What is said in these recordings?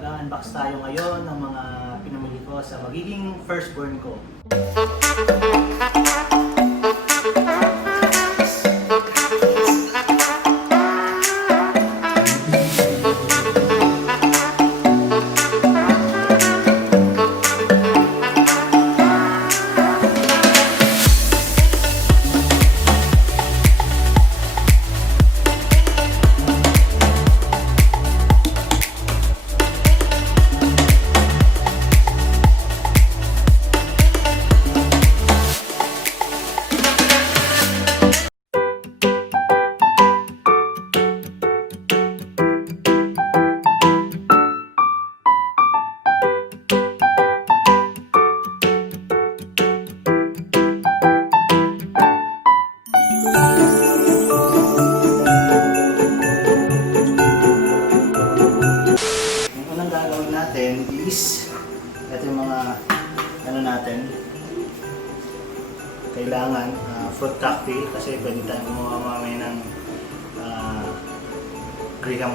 mag-unbox tayo ngayon ng mga pinamili ko sa magiging firstborn ko. Ito yung mga natin kailangan fruit cocktail kasi pwede tayong gumawa mamaya ng graham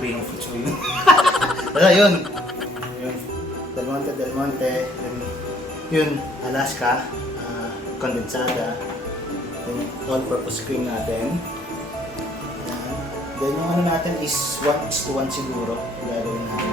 fruit so yun basta yun Del Monte yun Alaska condensada all purpose cream natin then yung natin is 1:1 siguro gagawin natin.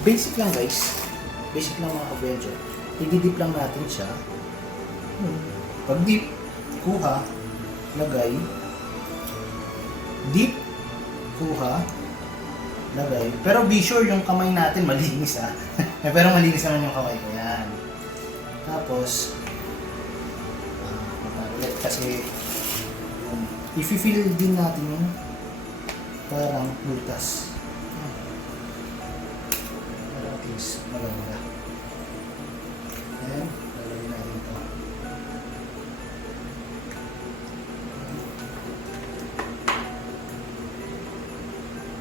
Basic lang guys, basic lang mga ka-Benjture. I-dip lang natin siya. Pag dip, kuha, lagay, dip, kuha, lagay. Pero be sure yung kamay natin malinis pero malinis naman yung kamay ko yan. Tapos, ulit kasi i-fill din natin yung parang butas. Maganda. Ayan, lalagyan natin ito.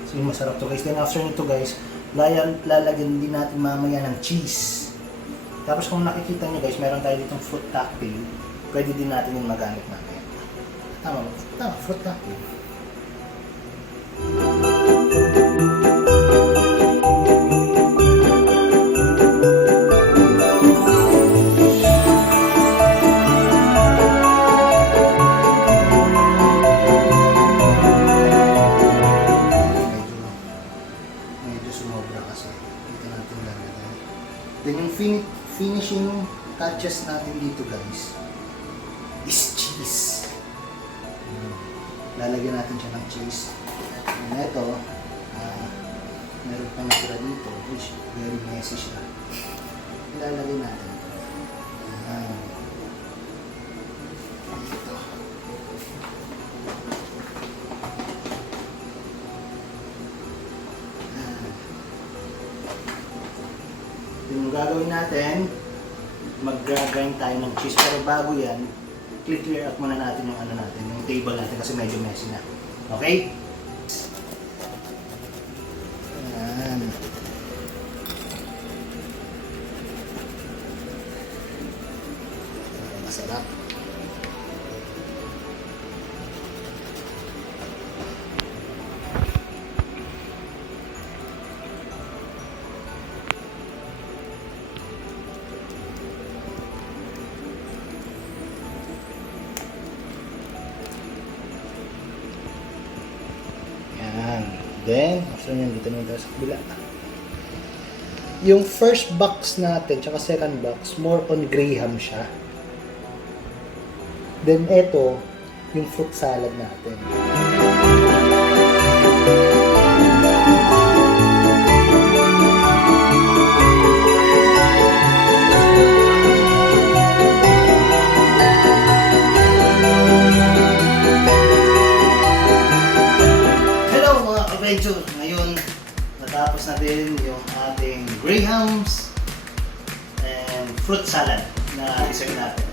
So yung masarap to guys. Then after nito guys, lalagyan din natin mamaya ng cheese. Tapos kung nakikita nyo guys, meron tayo ditong fruit cocktail. Pwede din natin yung magamit natin. Tama ba? Tama, fruit cocktail. Then yung finishing touches natin dito guys is cheese. Lalagyan natin siya ng cheese. And ito, meron pa natira dito which very messy siya. Ilalagay natin ito. gagawin natin, mag-grind tayo ng cheese. Pero bago yan, clear out muna natin yung ano natin, yung table natin kasi medyo messy na. Okay? Ayan. Masarap. Then, after nyan, dito naman tayo sa kabila. Yung first box natin, tsaka second box, more on graham siya. Then, eto, yung fruit salad natin. Benjture, ngayon natapos na din yung ating grahams and fruit salad na dessert natin.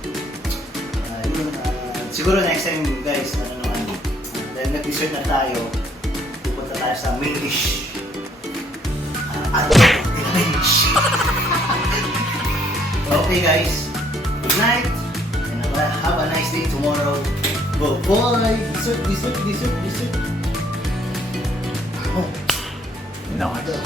Siguro next time guys, then nag-dessert na tayo, pupunta tayo sa main dish. Benj. Okay guys, good night and have a nice day tomorrow. Bye-bye! Dessert! No, I don't.